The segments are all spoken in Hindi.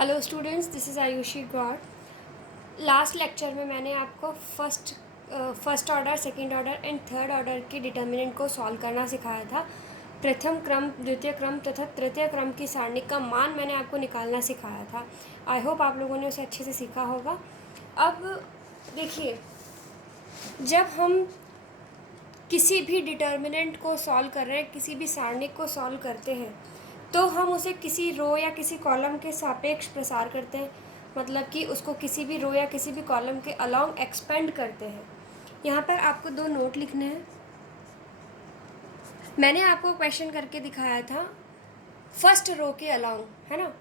Hello students, this is Ayushi Gaur. Last lecture में मैंने आपको first order, second order and third order के डिटर्मिनेंट को सॉल्व करना सिखाया था। प्रथम क्रम, द्वितीय क्रम तथा तृतीय क्रम की सारणी का मान मैंने आपको निकालना सिखाया था। आई होप आप लोगों ने उसे अच्छे से सीखा होगा। अब देखिए, जब हम किसी भी डिटर्मिनेंट को सॉल्व कर रहे हैं, किसी भी सारणी को सॉल्व करते हैं, तो हम उसे किसी रो या किसी कॉलम के सापेक्ष प्रसार करते हैं। मतलब कि उसको किसी भी रो या किसी भी कॉलम के अलोंग एक्सपेंड करते हैं। यहाँ पर आपको दो नोट लिखने हैं। मैंने आपको क्वेश्चन करके दिखाया था फर्स्ट रो के अलोंग, है ना।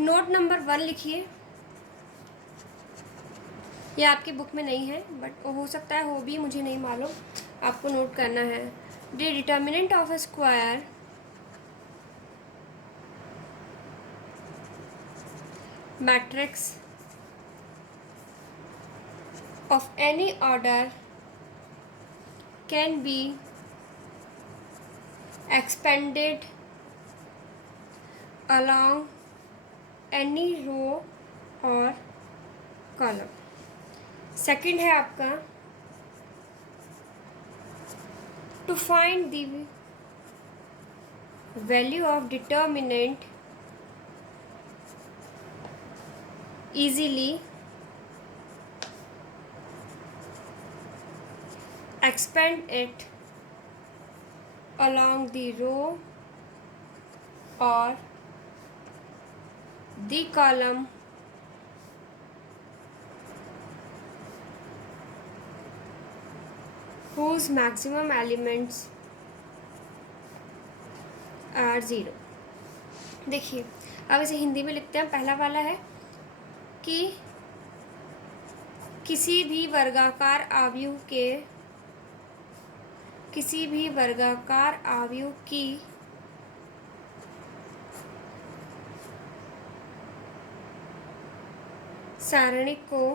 नोट नंबर 1 लिखिए। ये आपकी बुक में नहीं है, बट हो सकता है हो भी, मुझे नहीं मालूम। आपको नोट करना है। The determinant of a square matrix of any order can be expanded along any row or column. Second है आपका, to find the value of determinant easily expand it along the row or the column whose maximum elements are 0. देखिए, अब इसे हिंदी में लिखते हैं। पहला वाला है कि किसी भी वर्गाकार आव्यूह की सारणी को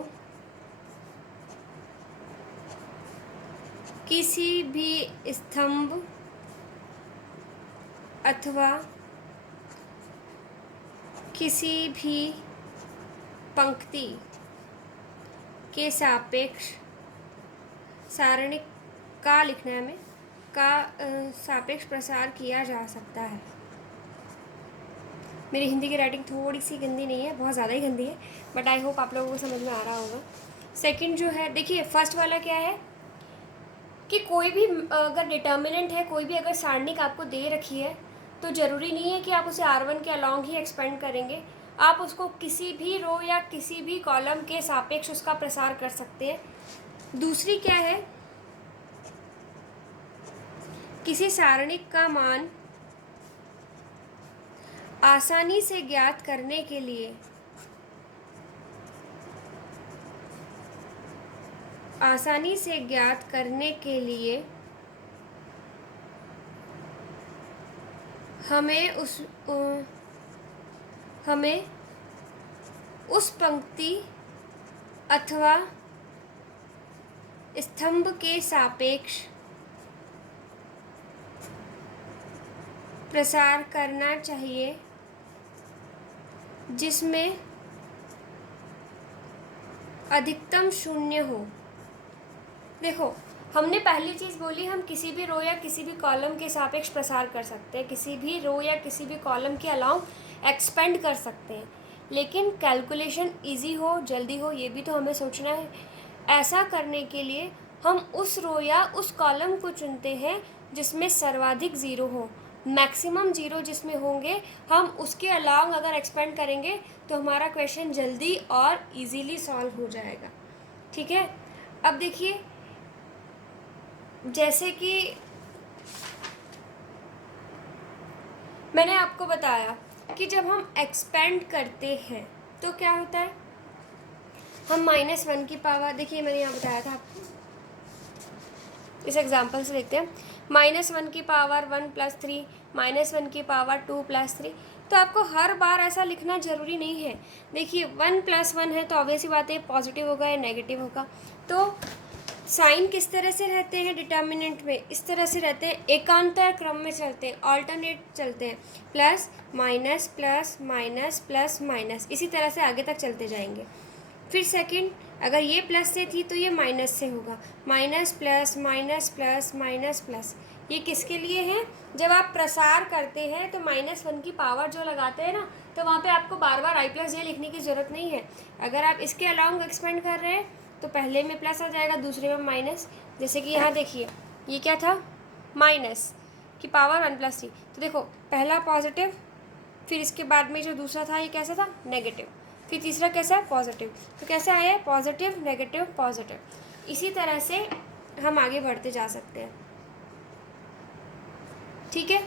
किसी भी स्तंभ अथवा किसी भी पंक्ति के सापेक्ष सारणी का लिखना है, हमें का सापेक्ष प्रसार किया जा सकता है। मेरी हिंदी की राइटिंग थोड़ी सी गंदी नहीं है, बहुत ज़्यादा ही गंदी है, बट आई होप आप लोगों को समझ में आ रहा होगा। सेकंड जो है, देखिए फर्स्ट वाला क्या है कि कोई भी अगर डिटर्मिनेंट है, कोई भी अगर सारणी आपको दे रखी है, तो ज़रूरी नहीं है कि आप उसे R1 के अलोंग ही एक्सपेंड करेंगे। आप उसको किसी भी रो या किसी भी कॉलम के सापेक्ष उसका प्रसार कर सकते हैं। दूसरी क्या है, किसी सारणी का मान आसानी से ज्ञात करने के लिए हमें उस पंक्ति अथवा स्तंभ के सापेक्ष प्रसार करना चाहिए जिसमें अधिकतम शून्य हो। देखो, हमने पहली चीज़ बोली, हम किसी भी रो या किसी भी कॉलम के सापेक्ष प्रसार कर सकते हैं, किसी भी रो या किसी भी कॉलम के अलाउंग एक्सपेंड कर सकते हैं, लेकिन कैलकुलेशन इजी हो, जल्दी हो, ये भी तो हमें सोचना है। ऐसा करने के लिए हम उस रो या उस कॉलम को चुनते हैं जिसमें सर्वाधिक ज़ीरो हो, मैक्सिमम ज़ीरो जिसमें होंगे, हम उसके अलाउंग अगर एक्सपेंड करेंगे तो हमारा क्वेश्चन जल्दी और इजीली सॉल्व हो जाएगा। ठीक है। अब देखिए, जैसे कि मैंने आपको बताया कि जब हम एक्सपेंड करते हैं तो क्या होता है, हम -1 की पावर, देखिए मैंने यहाँ बताया था आपको, इस एग्जांपल से देखते हैं। -1 की पावर 1 + 3, -1 की पावर 2 + 3। तो आपको हर बार ऐसा लिखना ज़रूरी नहीं है। देखिए 1 + 1 है तो ऑब्वियस सी बात है पॉजिटिव होगा या नेगेटिव होगा। तो साइन किस तरह से रहते हैं डिटर्मिनेंट में, इस तरह से रहते हैं, एकांतर क्रम में चलते हैं, ऑल्टरनेट चलते हैं, plus minus plus minus plus minus, इसी तरह से आगे तक चलते जाएंगे। फिर सेकंड, अगर ये प्लस से थी तो ये माइनस से होगा, minus plus minus plus minus plus. ये किसके लिए है? जब आप प्रसार करते हैं तो -1 की पावर जो लगाते हैं ना, तो वहाँ पे आपको बार बार i+j लिखने की ज़रूरत नहीं है। अगर आप इसके अलॉन्ग एक्सपेंड कर रहे हैं तो पहले में प्लस आ जाएगा, दूसरे में माइनस। जैसे कि यहाँ देखिए, ये क्या था? माइनस की पावर 1+3। तो देखो, पहला पॉजिटिव, फिर इसके बाद में जो दूसरा था ये कैसा था? नेगेटिव, फिर तीसरा कैसा है? पॉजिटिव। तो कैसे आया? Positive negative positive. इसी तरह से हम आगे बढ़ते जा सकते हैं। ठीक है।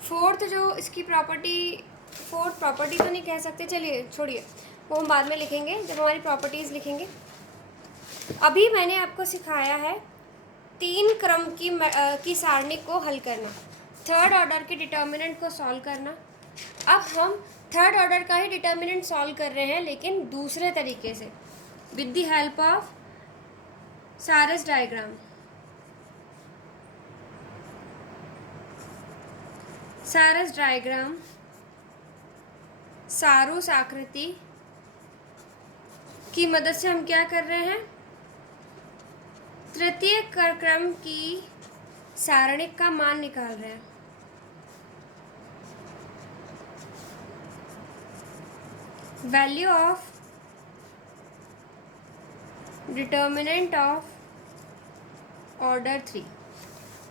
फोर्थ जो इसकी प्रॉपर्टी, फोर्थ प्रॉपर्टी तो नहीं कह सकते, चलिए छोड़िए, वो हम बाद में लिखेंगे जब हमारी प्रॉपर्टीज़ लिखेंगे। अभी मैंने आपको सिखाया है 3 क्रम की सारणी को हल करना, थर्ड ऑर्डर के डिटर्मिनेंट को सॉल्व करना। अब हम थर्ड ऑर्डर का ही डिटर्मिनेंट सॉल्व कर रहे हैं, लेकिन दूसरे तरीके से, विद द हेल्प ऑफ सारस डायग्राम। सारस डायग्राम, सारूस आकृति की मदद से हम क्या कर रहे हैं? तृतीय क्रम की सारणिक का मान निकाल रहे हैं। Value of determinant of order 3,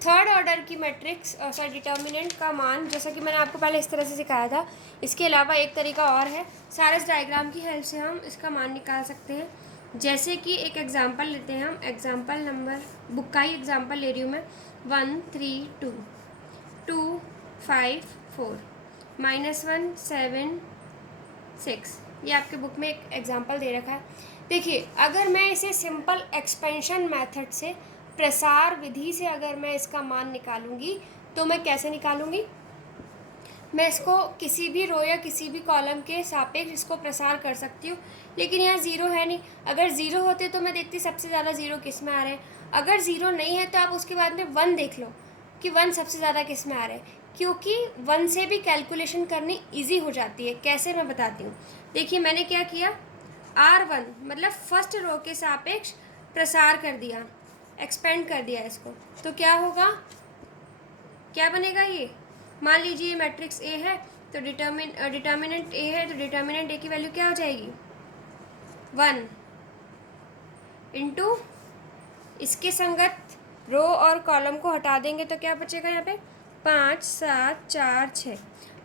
third order की मैट्रिक्स डिटर्मिनेंट का मान, जैसा कि मैंने आपको पहले इस तरह से सिखाया था। इसके अलावा एक तरीका और है, सारस डायग्राम की हेल्प से हम इसका मान निकाल सकते हैं। जैसे कि एक एग्जांपल लेते हैं हम, एग्जांपल नंबर, बुक का ही एग्जांपल ले रही हूँ मैं, 1 3 2 2 5 4 -1 7 6। ये आपके बुक में एक एग्जांपल दे रखा है। देखिए, अगर मैं इसे सिंपल एक्सपेंशन मेथड से, प्रसार विधि से अगर मैं इसका मान निकालूंगी तो मैं कैसे निकालूंगी? मैं इसको किसी भी रो या किसी भी कॉलम के सापेक्ष इसको प्रसार कर सकती हूँ, लेकिन यहाँ ज़ीरो है नहीं। अगर ज़ीरो होते तो मैं देखती सबसे ज़्यादा ज़ीरो किस में आ रहे हैं। अगर ज़ीरो नहीं है तो आप उसके बाद में 1 देख लो कि 1 सबसे ज़्यादा किस में आ रहे हैं, क्योंकि 1 से भी कैलकुलेशन करनी ईजी हो जाती है। कैसे, मैं बताती हूँ। देखिए, मैंने क्या किया, R1 मतलब फर्स्ट रो के सापेक्ष प्रसार कर दिया, एक्सपेंड कर दिया इसको, तो क्या होगा, क्या बनेगा? ये मान लीजिए मैट्रिक्स ए है, तो डिटर्मिनेंट ए है, तो डिटर्मिनेंट ए की वैल्यू क्या हो जाएगी? 1 इंटू, इसके संगत रो और कॉलम को हटा देंगे तो क्या बचेगा यहाँ पे? 5 7 4 6।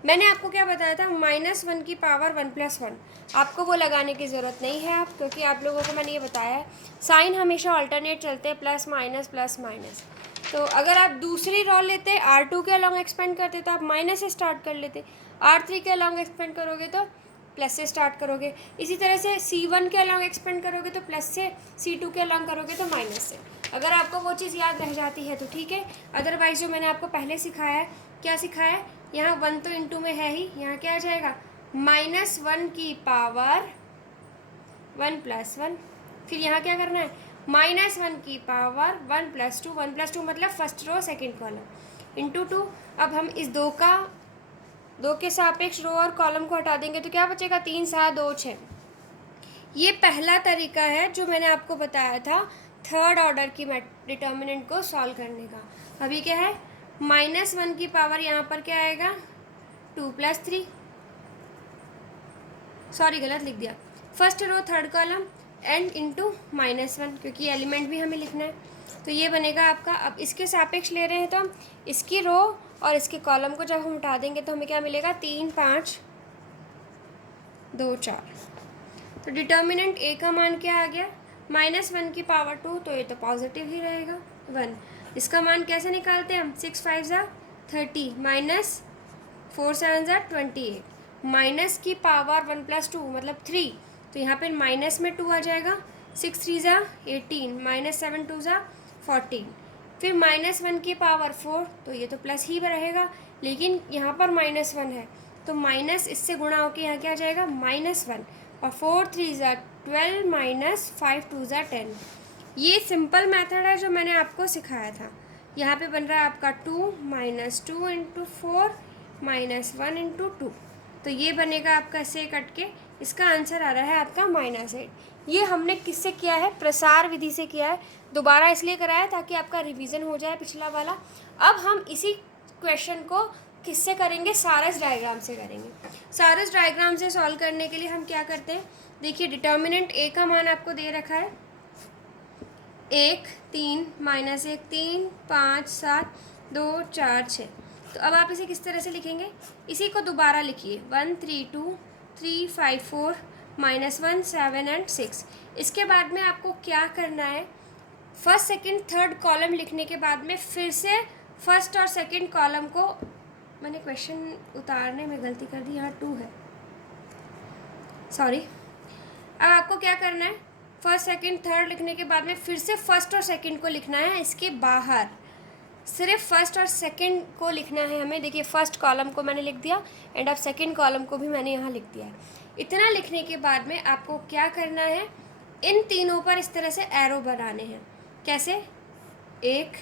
मैंने आपको क्या बताया था? -1 की पावर 1+1। आपको वो लगाने की ज़रूरत नहीं है आप, क्योंकि आप लोगों को मैंने ये बताया है साइन हमेशा अल्टरनेट चलते हैं, प्लस माइनस। तो अगर आप दूसरी रो लेते, R2 के अलॉन्ग एक्सपेंड करते तो आप माइनस से स्टार्ट कर लेते, R3 के अलॉन्ग एक्सपेंड करोगे तो प्लस से स्टार्ट करोगे, इसी तरह से C1 के अलॉन्ग एक्सपेंड करोगे तो प्लस से, C2 के अलॉन्ग करोगे तो माइनस से। अगर आपको वो चीज़ याद रह जाती है तो ठीक है, अदरवाइज जो मैंने आपको पहले सिखाया है, क्या सिखाया है? यहाँ 1 तो इंटू में है ही, यहाँ क्या आ जाएगा? -1 की पावर 1+1। फिर यहाँ क्या करना है? -1 की पावर 1+2, 1+2 मतलब first row second column into 2। अब हम इस दो के सापेक्ष रो और कॉलम को हटा देंगे तो क्या बचेगा? 3 7 2 6। ये पहला तरीका है जो मैंने आपको बताया था थर्ड ऑर्डर की डिटर्मिनेंट को सॉल्व करने का। अभी क्या है? -1 की पावर यहाँ पर क्या आएगा? 2+3, सॉरी गलत लिख दिया, first row third column and into -1, क्योंकि एलिमेंट भी हमें लिखना है। तो ये बनेगा आपका, अब इसके सापेक्ष ले रहे हैं तो हम इसकी रो और इसके कॉलम को जब हम हटा देंगे तो हमें क्या मिलेगा? 3 5 2 4। तो डिटर्मिनेंट ए का मान क्या आ गया? -1 की पावर 2, तो ये तो पॉजिटिव ही रहेगा 1। इसका मान कैसे निकालते हैं हम? 6 5 ज़ा 30 -4 7 ज़ा 28, माइनस की पावर 1+2 मतलब 3, तो यहाँ पर माइनस में 2 आ जाएगा, 6 3 ज़ा 18 -7 2 ज़ा 14, फिर -1 की पावर 4, तो ये तो प्लस ही रहेगा, लेकिन यहाँ पर -1 है तो माइनस इससे गुणा होकर यहाँ क्या आ जाएगा? -1, और 4 3 ज़ा 12 -5 2 ज़ा 10। ये सिंपल मेथड है जो मैंने आपको सिखाया था। यहाँ पे बन रहा है आपका 2 - 2 × 4 -1 × 2, तो ये बनेगा आपका से कट के, इसका आंसर आ रहा है आपका -8। ये हमने किससे किया है? प्रसार विधि से किया है। दोबारा इसलिए कराया ताकि आपका रिवीजन हो जाए पिछला वाला। अब हम इसी क्वेश्चन को किससे करेंगे? सारस डायग्राम से करेंगे। सारस डायग्राम से सॉल्व करने के लिए हम क्या करते हैं? देखिए, डिटर्मिनेंट ए का मान आपको दे रखा है 1 3 -1 3 5 7 2 4 6। तो अब आप इसे किस तरह से लिखेंगे? इसी को दोबारा लिखिए, 1 3 2 3 5 4 -1 7 एंड 6। इसके बाद में आपको क्या करना है? फर्स्ट सेकंड थर्ड कॉलम लिखने के बाद में फिर से फर्स्ट और सेकंड कॉलम को, मैंने क्वेश्चन उतारने में गलती कर दी, यहाँ 2 है, सॉरी। अब आपको क्या करना है? फर्स्ट सेकंड थर्ड लिखने के बाद में फिर से फर्स्ट और सेकंड को लिखना है। इसके बाहर सिर्फ फर्स्ट और सेकंड को लिखना है हमें। देखिए, फर्स्ट कॉलम को मैंने लिख दिया एंड अब सेकंड कॉलम को भी मैंने यहाँ लिख दिया है। इतना लिखने के बाद में आपको क्या करना है? इन तीनों पर इस तरह से एरो बनाने हैं। कैसे? 1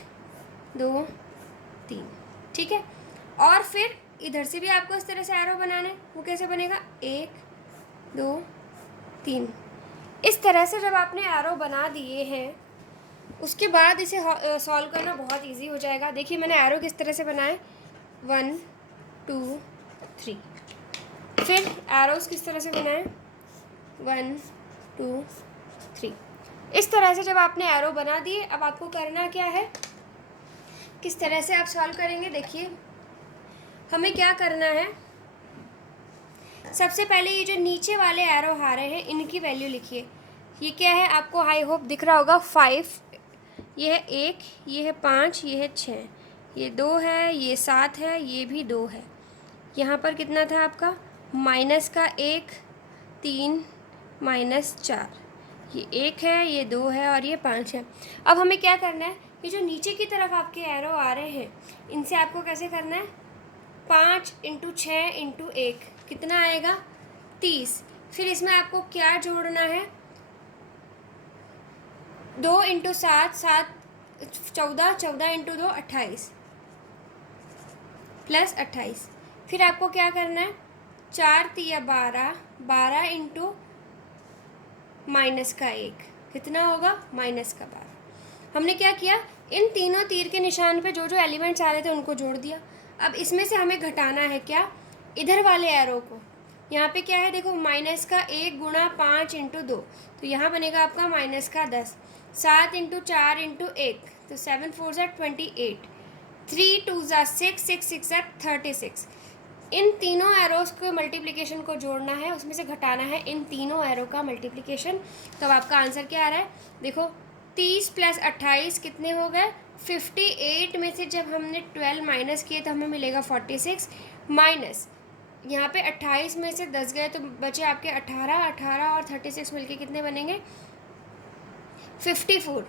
2 3, ठीक है। और फिर इधर से भी आपको इस तरह से एरो बनाना है। वो कैसे बनेगा? 1 2 3। इस तरह से जब आपने एरो बना दिए हैं, उसके बाद इसे सॉल्व करना बहुत इजी हो जाएगा। देखिए, मैंने एरो किस तरह से बनाए, 1 2 3। फिर एरोस किस तरह से बनाए, 1 2 3। इस तरह से जब आपने एरो बना दिए, अब आपको करना क्या है? किस तरह से आप सॉल्व करेंगे? देखिए, हमें क्या करना है? सबसे पहले ये जो नीचे वाले एरो आ रहे हैं, इनकी वैल्यू लिखिए। ये क्या है? आपको आई होप दिख रहा होगा, 5, ये है 1, ये है 5, ये है 6, ये 2 है, ये 7 है, ये भी 2 है। यहाँ पर कितना था आपका? -1 3 -4, ये 1 है, ये 2 है और ये 5 है। अब हमें क्या करना है? ये जो नीचे की तरफ आपके एरो आ रहे हैं, इनसे आपको कैसे करना है? 5 × 6 × 1 कितना आएगा? 30। फिर इसमें आपको क्या जोड़ना है? 2 × 7 7 14 14 × 2 28 प्लस 28। फिर आपको क्या करना है? 4 × 12 12 × -1 कितना होगा? -12। हमने क्या किया? इन तीनों तीर के निशान पे जो जो एलिमेंट्स आ रहे थे उनको जोड़ दिया। अब इसमें से हमें घटाना है क्या? इधर वाले एरो को। यहाँ पे क्या है? देखो, -1 × 5 × 2, तो यहाँ बनेगा आपका -10। 7 × 4 × 1, तो 7 4 = 28, 3 2 = 6 6 6 = 36। इन तीनों एरोस को मल्टीप्लिकेशन को जोड़ना है, उसमें से घटाना है इन तीनों एरो का मल्टीप्लिकेशन। तो अब आपका आंसर क्या आ रहा है? देखो, 30 + 28 कितने हो गए? 58 में से जब हमने 12 माइनस किए तो हमें मिलेगा 46, माइनस यहाँ पे 28 में से 10 गए तो बचे आपके 18, 18 और 36 मिलके कितने बनेंगे? 54।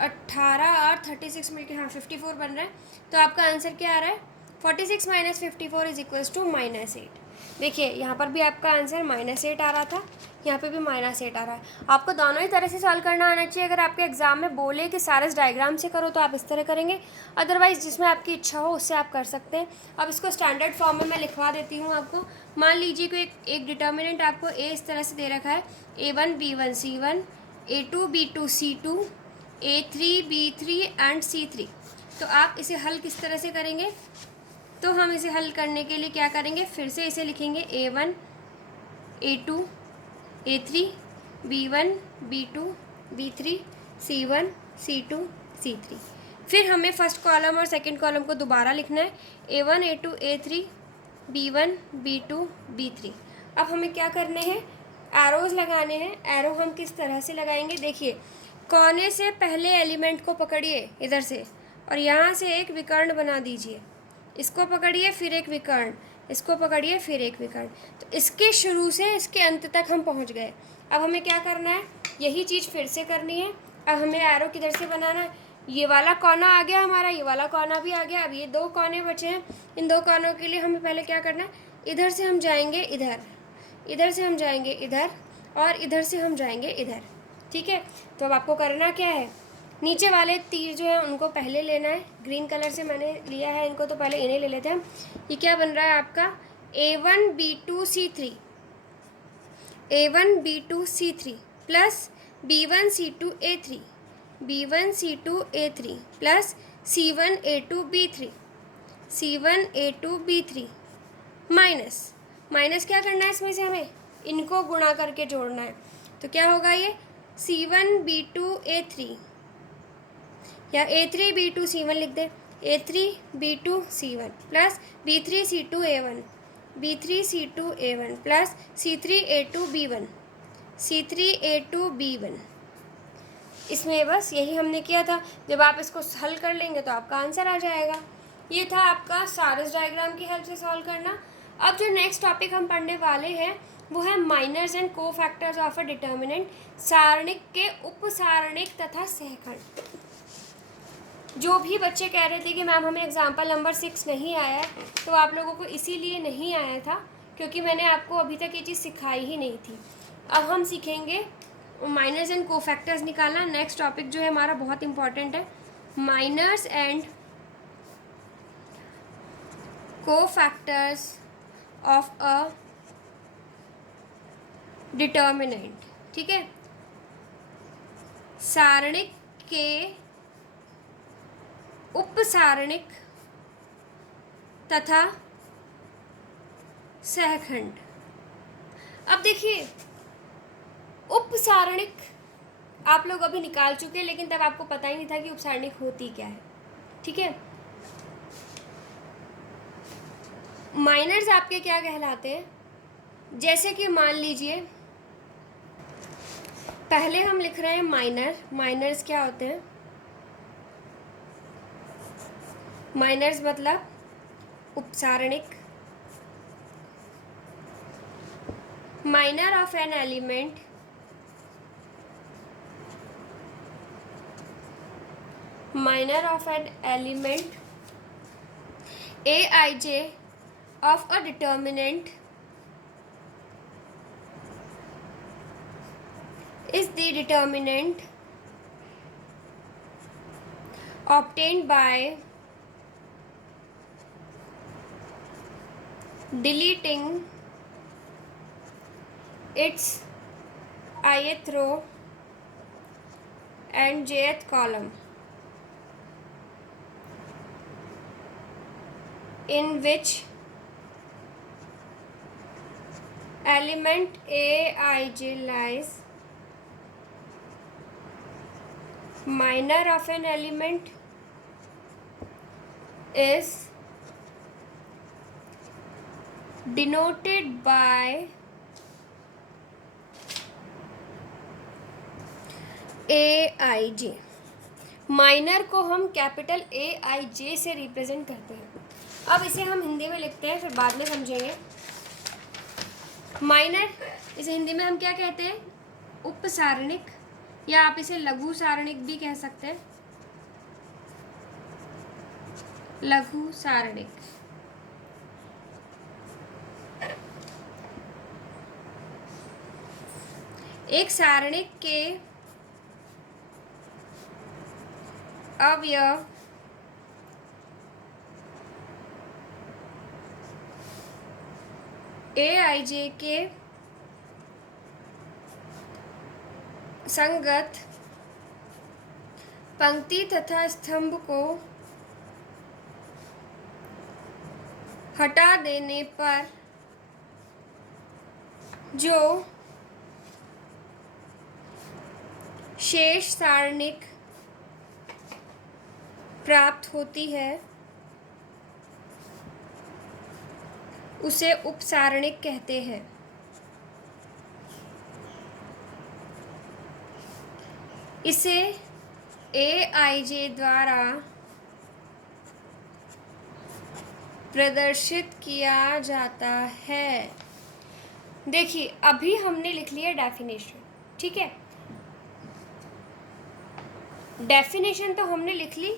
18 और 36 मिलके, हाँ 54 बन रहा है। तो आपका आंसर क्या आ रहा है? 46 - 54 = -8। देखिए, यहाँ पर भी आपका आंसर -8 आ रहा था, यहाँ पे भी -8 आ रहा है। आपको दोनों ही तरह से सॉल्व करना आना चाहिए। अगर आपके एग्जाम में बोले कि सारस डायग्राम से करो तो आप इस तरह करेंगे, अदरवाइज जिसमें आपकी इच्छा हो उससे आप कर सकते हैं। अब इसको स्टैंडर्ड फॉर्म में मैं लिखवा देती हूँ आपको। मान लीजिए कि एक डिटर्मिनेंट आपको ए इस तरह से दे रखा है, A1 B1 C1, A2 B2 C2, A3 B3 and C3। तो आप इसे हल किस तरह से करेंगे? तो हम इसे हल करने के लिए क्या करेंगे? फिर से इसे लिखेंगे, A1 A2 A3 B1 B2 B3 C1 C2 C3। फिर हमें फर्स्ट कॉलम और सेकंड कॉलम को दोबारा लिखना है, A1 A2 A3 B1 B2 B3। अब हमें क्या करने हैं? एरोज लगाने हैं। एरो हम किस तरह से लगाएंगे? देखिए, कोने से पहले एलिमेंट को पकड़िए इधर से, और यहाँ से एक विकर्ण बना दीजिए। इसको पकड़िए, फिर एक विकर्ण, इसको पकड़िए, फिर एक विकर्ण। तो इसके शुरू से इसके अंत तक हम पहुँच गए। अब हमें क्या करना है? यही चीज़ फिर से करनी है। अब हमें एरो किधर से बनाना है? ये वाला कोना आ गया हमारा, ये वाला कोना भी आ गया। अब ये 2 कोने बचे हैं। इन 2 कोनों के लिए हमें पहले क्या करना है? इधर से हम जाएंगे इधर, इधर से हम जाएंगे इधर, और इधर से हम जाएंगे इधर। ठीक है, तो अब आपको करना क्या है, नीचे वाले तीर जो है उनको पहले लेना है। ग्रीन कलर से मैंने लिया है इनको, तो पहले इन्हें ले लेते हैं हम। ये क्या बन रहा है आपका, A1B2C3, A1B2C3 plus B1C2A3, B1C2A3 plus C1A2B3, C1A2B3 minus, minus क्या करना है इसमें से, हमें इनको गुणा करके जोड़ना है। तो क्या होगा ये, C1B2A3 या A3B2C1 लिख दे, A3B2C1 plus B3C2A1, B3C2A1 plus C3A2B1, C3A2B1। इसमें बस यही हमने किया था। जब आप इसको हल कर लेंगे तो आपका आंसर आ जाएगा। ये था आपका सारस डायग्राम की हेल्प से सॉल्व करना। अब जो नेक्स्ट टॉपिक हम पढ़ने वाले हैं वो है माइनर्स एंड को फैक्टर्स ऑफ अ डिटर्मिनेंट, सारणिक के उपसारणिक तथा सहखंड। जो भी बच्चे कह रहे थे कि मैम हमें एग्जाम्पल नंबर 6 नहीं आया, तो आप लोगों को इसीलिए नहीं आया था क्योंकि मैंने आपको अभी तक ये चीज़ सिखाई ही नहीं थी। अब हम सीखेंगे माइनर्स एंड को फैक्टर्स निकालना। नेक्स्ट टॉपिक जो है हमारा बहुत इंपॉर्टेंट है, माइनर्स एंड को फैक्टर्स ऑफ अ डिटर्मिनेंट। ठीक है, सारणिक के उपसारणिक तथा सहखंड। अब देखिए, उपसारणिक आप लोग अभी निकाल चुके हैं, लेकिन तब आपको पता ही नहीं था कि उपसारणिक होती क्या है। ठीक है, माइनर्स आपके क्या कहलाते हैं, जैसे कि मान लीजिए पहले हम लिख रहे हैं माइनर। माइनर्स क्या होते हैं, माइनर्स मतलब उपसारणिक। Minor of an element, minor of an element Aij of a determinant is the determinant obtained by deleting its ith row and jth column, in which element Aij lies. Minor of an element is denoted by Aij। Minor को हम कैपिटल Aij से रिप्रेजेंट करते हैं। अब इसे हम हिंदी में लिखते हैं, फिर बाद में समझेंगे। माइनर, इसे हिंदी में हम क्या कहते हैं, उपसारणिक, या आप इसे लघु सारणिक भी कह सकते हैं, लघु सारणिक। एक सारणिक के अवयव Aij के संगत पंक्ति तथा स्तंभ को हटा देने पर जो शेष सारणिक प्राप्त होती है उसे उपसारणिक कहते हैं। इसे Aij द्वारा प्रदर्शित किया जाता है। देखिए, अभी हमने लिख लिया डेफिनेशन। ठीक है, डेफिनेशन तो हमने लिख ली।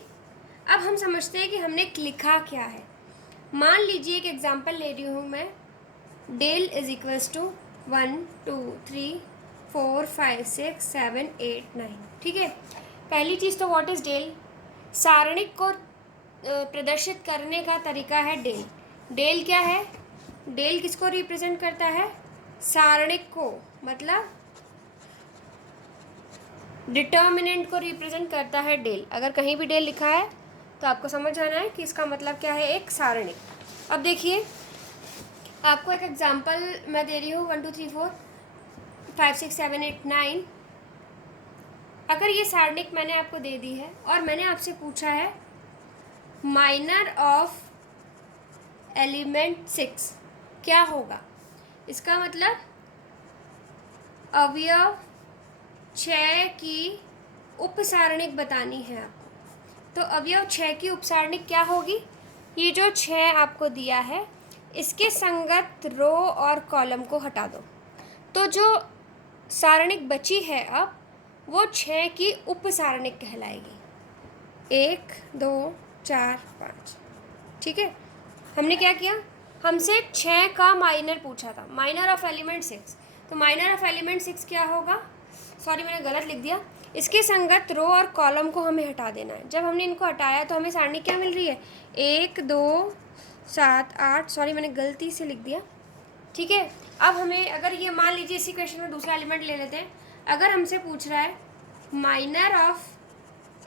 अब हम समझते हैं कि हमने लिखा क्या है। मान लीजिए एक एग्जांपल ले रही हूँ मैं, डेल इज इक्वल्स टू 1 2 3 4 5 6 7 8 9। ठीक है, पहली चीज़ तो व्हाट इज़ डेल, सारणिक को प्रदर्शित करने का तरीका है डेल। डेल क्या है, डेल किसको रिप्रेजेंट करता है, सारणिक को, मतलब डिटर्मिनेंट को रिप्रेजेंट करता है डेल। अगर कहीं भी डेल लिखा है तो आपको समझ आना है कि इसका मतलब क्या है, एक सारणिक। अब देखिए आपको एक एग्जांपल मैं दे रही हूँ, 1 2 3 4 5 6 7 8 9। अगर ये सारणिक मैंने आपको दे दी है और मैंने आपसे पूछा है माइनर ऑफ एलिमेंट 6 क्या होगा, इसका मतलब अवयव 6 की उपसारणिक बतानी है आपको। तो अवयव 6 की उपसारणिक क्या होगी, ये जो 6 आपको दिया है इसके संगत रो और कॉलम को हटा दो, तो जो सारणिक बची है अब वो 6 की उपसारणिक कहलाएगी, 1 2 4 5। ठीक है, हमने क्या किया, हमसे 6 का माइनर पूछा था, माइनर ऑफ एलिमेंट 6। तो माइनर ऑफ एलिमेंट 6 क्या होगा, सॉरी मैंने गलत लिख दिया, इसके संगत रो और कॉलम को हमें हटा देना है। जब हमने इनको हटाया तो हमें सारणी क्या मिल रही है, 1 2 7 8, सॉरी मैंने गलती से लिख दिया। ठीक है, अब हमें अगर ये मान लीजिए इसी क्वेश्चन में दूसरा एलिमेंट ले लेते हैं, अगर हमसे पूछ रहा है माइनर ऑफ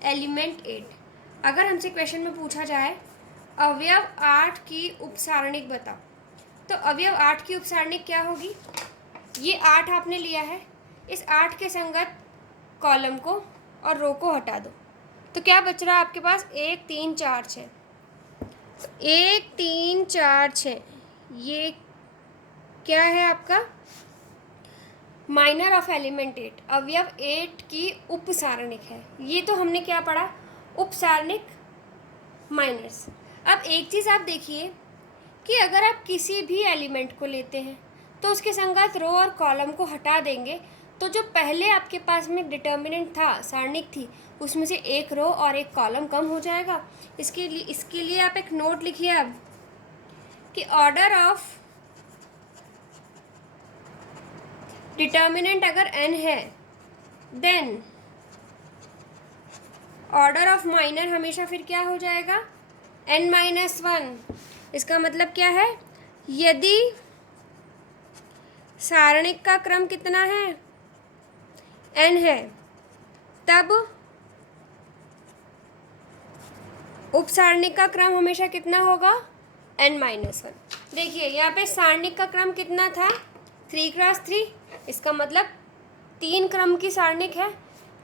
एलिमेंट 8, अगर हमसे क्वेश्चन में पूछा जाए अवयव 8 की उपसारणिक बताओ, तो अवयव 8 की उपसारणिक क्या होगी, ये 8 आपने लिया है, इस 8 के संगत कॉलम को और रो को हटा दो, तो क्या बच रहा है आपके पास, 1 3 4 6। 1 3 4 6 ये क्या है आपका, माइनर ऑफ एलिमेंट 8, अवयव 8 की उपसारणिक है। ये तो हमने क्या पढ़ा, उपसारणिक माइनर्स। अब एक चीज़ आप देखिए कि अगर आप किसी भी एलिमेंट को लेते हैं तो उसके संगत रो और कॉलम को हटा देंगे, तो जो पहले आपके पास में डिटर्मिनेंट था, सारणिक थी, उसमें से एक रो और एक कॉलम कम हो जाएगा। इसके लिए आप एक नोट लिखिए अब कि ऑर्डर ऑफ डिटर्मिनेंट अगर n है देन ऑर्डर ऑफ माइनर हमेशा फिर क्या हो जाएगा, n-1। इसका मतलब क्या है, यदि सारणिक का क्रम कितना है, n है, तब उपसारणिक का क्रम हमेशा कितना होगा, n-1। देखिए यहाँ पे सारणिक का क्रम कितना था, 3x3, इसका मतलब 3 क्रम की सारणिक है,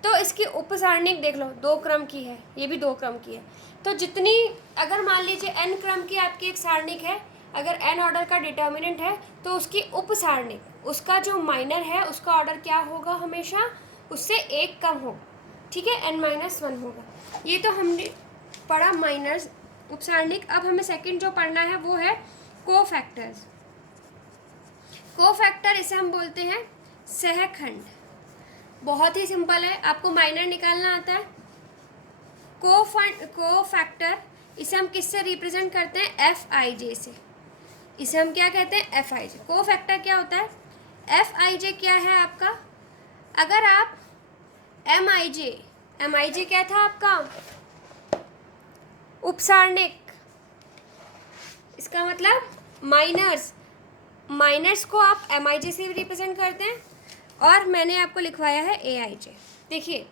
तो इसकी उपसारणिक देख लो 2 क्रम की है, ये भी 2 क्रम की है। तो जितनी, अगर मान लीजिए n क्रम की आपकी एक सारणिक है, अगर n ऑर्डर का डिटर्मिनेंट है तो उसकी उपसारणिक, उसका जो माइनर है उसका ऑर्डर क्या होगा, हमेशा उससे 1 कम हो। ठीक है, n-1 होगा। ये तो हमने पढ़ा माइनर्स, उपसारणिक। अब हमें सेकंड जो पढ़ना है वो है कोफैक्टर्स। कोफैक्टर इसे हम बोलते हैं सहखंड। बहुत ही सिंपल है, आपको माइनर निकालना आता है। कोफैक्टर इसे हम किससे रिप्रेजेंट करते हैं, Fij से। इसे हम क्या कहते हैं, Fij। कोफैक्टर क्या होता है, Fij क्या है आपका, अगर आप Mij क्या था आपका, उपसारणिक, इसका मतलब माइनर्स को आप Mij से रिप्रेजेंट करते हैं, और मैंने आपको लिखवाया है Aij। देखिए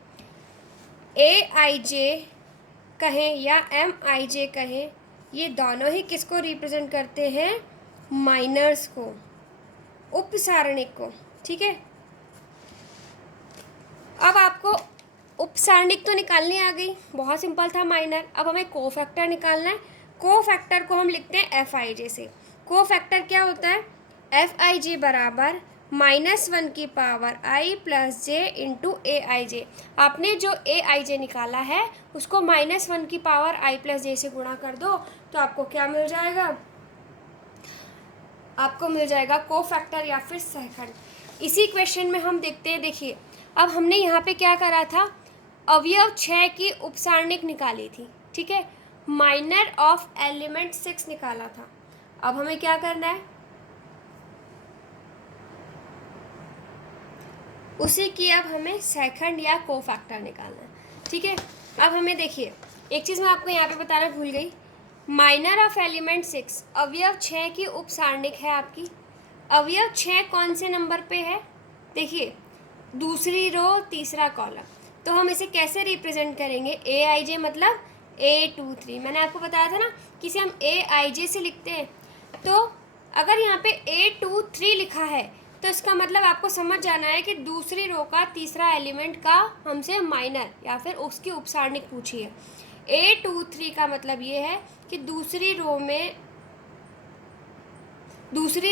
Aij कहें या Mij कहें, ये दोनों ही किसको रिप्रेजेंट करते हैं, माइनर्स को, उपसारणिक को। ठीक है, अब आपको उपसारणिक तो निकालनी आ गई, बहुत सिंपल था माइनर। अब हमें कोफैक्टर निकालना है। कोफैक्टर को हम लिखते हैं Fij से। कोफैक्टर क्या होता है, Fij बराबर -1 की power i plus j into Aij। आपने जो Aij निकाला है उसको -1 की पावर i प्लस j से गुणा कर दो, तो आपको क्या मिल जाएगा, आपको मिल जाएगा कोफैक्टर या फिर सहखंड। इसी क्वेश्चन में हम देखते हैं, देखिए अब हमने यहाँ पे क्या करा था, अवयव 6 की उपसारणिक निकाली थी। ठीक है, माइनर ऑफ एलिमेंट 6 निकाला था। अब हमें क्या करना है, उसी की अब हमें सेकंड या कोफैक्टर निकालना है, ठीक है। अब हमें देखिए, एक चीज़ मैं आपको यहाँ पे बताना भूल गई, माइनर ऑफ एलिमेंट 6, अवयव 6 की उपसारणिक है आपकी। अवयव 6 कौन से नंबर पे है, देखिए दूसरी रो तीसरा कॉलम, तो हम इसे कैसे रिप्रेजेंट करेंगे, ए आई जे मतलब A23। मैंने आपको बताया था ना कि इसे हम AIJ से लिखते हैं। तो अगर यहाँ पे A23 लिखा है तो इसका मतलब आपको समझ जाना है कि दूसरी रो का तीसरा एलिमेंट का हमसे माइनर या फिर उसकी उपसारणिक पूछी है। A23 का मतलब ये है कि दूसरी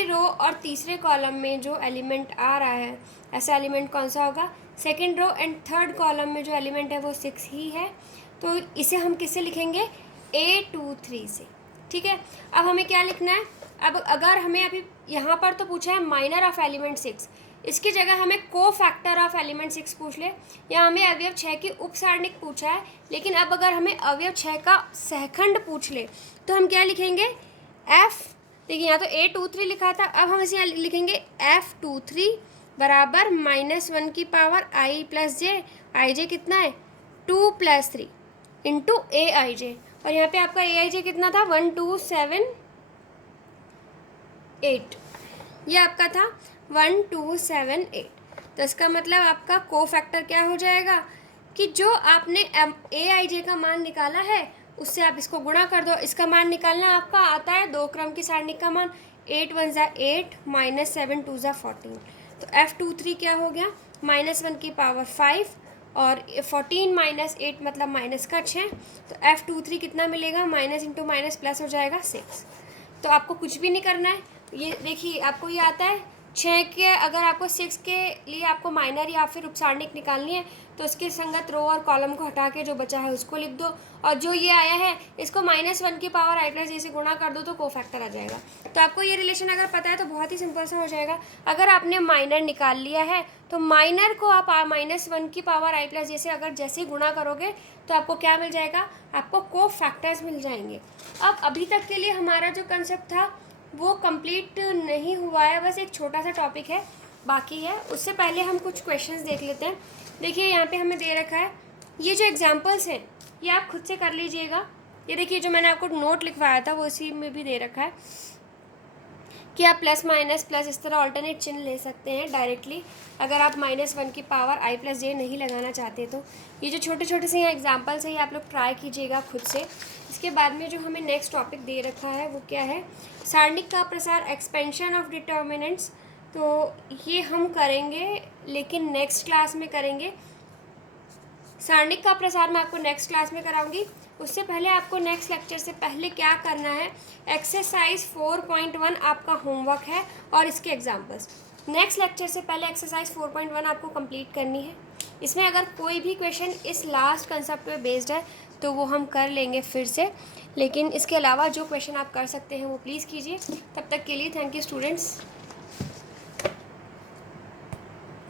रो और तीसरे कॉलम में जो एलिमेंट आ रहा है, ऐसा एलिमेंट कौन सा होगा, second row and third column में जो एलिमेंट है वो 6 ही है। तो इसे हम किससे लिखेंगे, A23 से, ठीक है। अब हमें क्या लिखना है, अब अगर हमें अभी यहाँ पर तो पूछा है माइनर ऑफ एलिमेंट 6, इसकी जगह हमें को फैक्टर ऑफ एलिमेंट 6 पूछ ले, या हमें अवयव 6 की उपसारणिक पूछा है, लेकिन अब अगर हमें अवयव 6 का सहखंड पूछ ले तो हम क्या लिखेंगे, F, देखिए यहाँ तो A23 लिखा था, अब हम इसे लिखेंगे F23 बराबर -1 की पावर I प्लस जे, आई जे कितना है 2 + 3 इंटू AIJ, और यहाँ पे आपका AIJ कितना था 1278, ये आपका था 1278। तो इसका मतलब आपका को फैक्टर क्या हो जाएगा कि जो आपने AIJ का मान निकाला है उससे आप इसको गुणा कर दो। इसका मान निकालना आपका आता है 2 क्रम की सारणिक का मान, 8 × 1 = 8 -7 × 2 = 14। तो F23 क्या हो गया, -1 की पावर 5 और 14 - 8 मतलब -6। तो F23 कितना मिलेगा, माइनस इंटू माइनस प्लस हो जाएगा 6। तो आपको कुछ भी नहीं करना है, ये देखिए आपको ये आता है 6 के, अगर आपको 6 के लिए आपको माइनर या फिर उपसारणिक निकालनी है तो इसके संगत रो और कॉलम को हटा के जो बचा है उसको लिख दो, और जो ये आया है इसको -1 की पावर I + J से गुणा कर दो तो कोफैक्टर आ जाएगा। तो आपको ये रिलेशन अगर पता है तो बहुत ही सिंपल सा हो जाएगा। अगर आपने माइनर निकाल लिया है तो माइनर को आप -1 की पावर I + J से अगर जैसे ही गुणा करोगे तो आपको क्या मिल जाएगा, आपको कोफैक्टर्स मिल जाएंगे। अब अभी तक के लिए हमारा जो कंसेप्ट था वो कंप्लीट नहीं हुआ है, बस एक छोटा सा टॉपिक है बाकी है। उससे पहले हम कुछ क्वेश्चंस देख लेते हैं। देखिए यहाँ पे हमें दे रखा है, ये जो एग्जांपल्स हैं ये आप खुद से कर लीजिएगा। ये देखिए जो मैंने आपको नोट लिखवाया था वो इसी में भी दे रखा है कि आप प्लस माइनस प्लस इस तरह ऑल्टरनेट चिन्ह ले सकते हैं डायरेक्टली, अगर आप -1 की पावर I + J नहीं लगाना चाहते तो। ये जो छोटे छोटे से यहाँ एग्जाम्पल्स हैं ये आप लोग ट्राई कीजिएगा खुद से। इसके बाद में जो हमें नेक्स्ट टॉपिक दे रखा है वो क्या है, सारणिक का प्रसार, एक्सपेंशन ऑफ डिटर्मिनेंट्स। तो ये हम करेंगे लेकिन नेक्स्ट क्लास में करेंगे। सारणिक का प्रसार मैं आपको नेक्स्ट क्लास में कराऊंगी। उससे पहले आपको नेक्स्ट लेक्चर से पहले क्या करना है, एक्सरसाइज 4.1 आपका होमवर्क है और इसके एग्जाम्पल्स। नेक्स्ट लेक्चर से पहले एक्सरसाइज 4.1 आपको कंप्लीट करनी है। इसमें अगर कोई भी क्वेश्चन इस लास्ट कंसेप्ट पे बेस्ड है तो वो हम कर लेंगे फिर से, लेकिन इसके अलावा जो क्वेश्चन आप कर सकते हैं वो प्लीज़ कीजिए। तब तक के लिए थैंक यू स्टूडेंट्स।